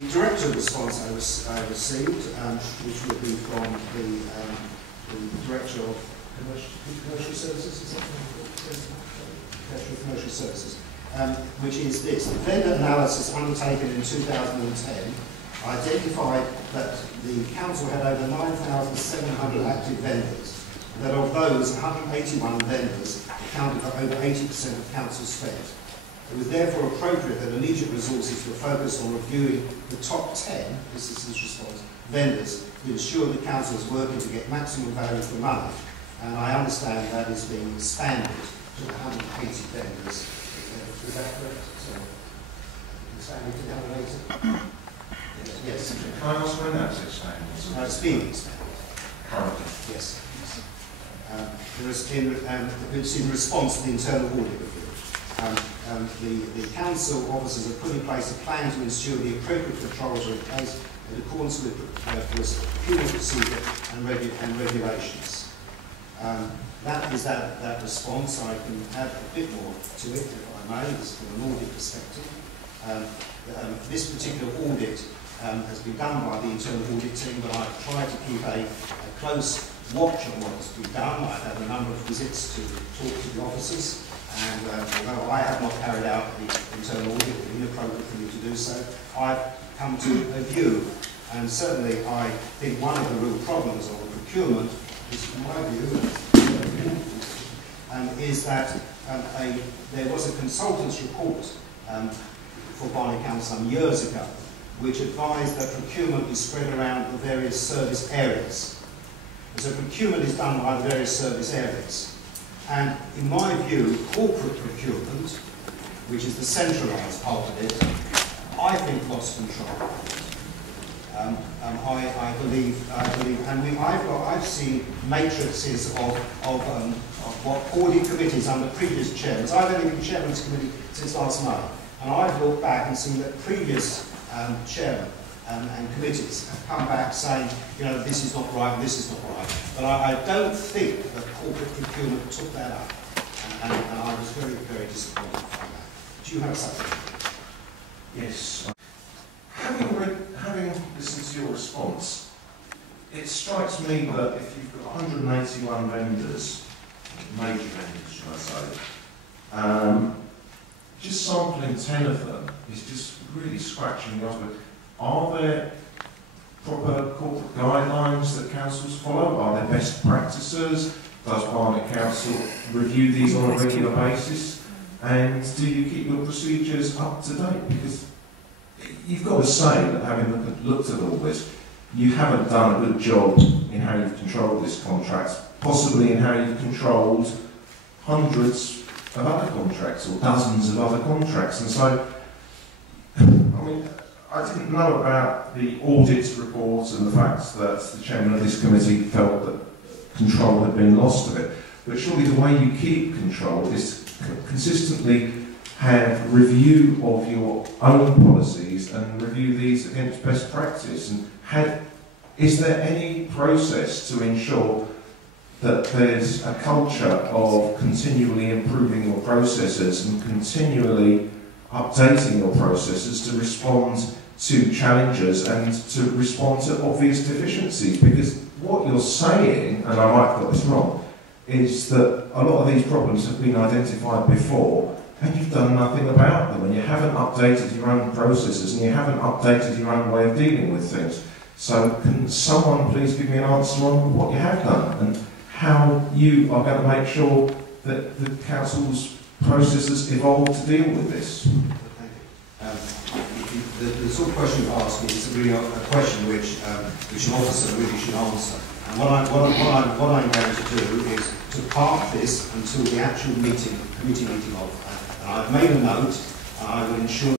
The director response I received, which will be from the Director of Commercial Services, is that Director of Commercial Services, which is this. The vendor analysis undertaken in 2010 identified that the Council had over 9,700 active vendors, and that of those, 181 vendors accounted for over 80% of Council spend. It was therefore appropriate that immediate resources were focused on reviewing the top 10, this is his response, vendors to ensure the Council is working to get maximum value for money. And I understand that is being expanded to 180 vendors. Is that correct? So, expanded to 180? Yes. Can I ask when that's expanded? It's being expanded. Currently? Yes. It's in response to the internal audit review. The Council officers have put in place a plan to ensure the appropriate controls are in place in accordance with procurement procedure and regulations. That is that response. I can add a bit more to it, if I may, from an audit perspective. This particular audit has been done by the internal audit team, but I've tried to keep a close watch on what's been done. I've had a number of visits to talk to the officers, and although I have not carried out the internal audit, it would be inappropriate for me to do so, I've come to a view, and certainly I think one of the real problems of the procurement is, in my view, is that there was a consultant's report for Barnet Council some years ago, which advised that procurement be spread around the various service areas. And so procurement is done by the various service areas. And in my view, corporate procurement, which is the centralised part of it, I think lost control. I believe, and I've seen matrices of what audit committees under previous chairmen. I've only been chairman of this committee since last May, and I've looked back and seen that previous chairmen and committees have come back saying, you know, this is not right, and this is not right. But I don't think that corporate procurement took that up, and I was very, very disappointed by that. Do you have something? Yes. Having listened to your response, it strikes me that if you've got 181 vendors, major vendors, should I say, just sampling 10 of them is just really scratching the odds. Are there proper corporate guidelines that councils follow? Are there best practices? Does Barnet Council review these on a regular basis? And do you keep your procedures up to date? Because you've got to say that having looked at all this, you haven't done a good job in how you've controlled this contract, possibly in how you've controlled hundreds of other contracts or dozens of other contracts. And so, I mean, I didn't know about the audit report and the fact that the chairman of this committee felt that control had been lost of it. But surely the way you keep control is consistently have review of your own policies and review these against best practice. And is there any process to ensure that there's a culture of continually improving your processes and continually updating your processes to respond to challenges and to respond to obvious deficiencies? Because what you're saying, and I might have got this wrong, is that a lot of these problems have been identified before and you've done nothing about them, and you haven't updated your own processes and you haven't updated your own way of dealing with things. So can someone please give me an answer on what you have done and how you are going to make sure that the council's processes evolve to deal with this? The sort of question you ask is really a question which an officer really should answer. And what I'm going to do is to park this until the actual committee meeting of. And I've made a note, and I will ensure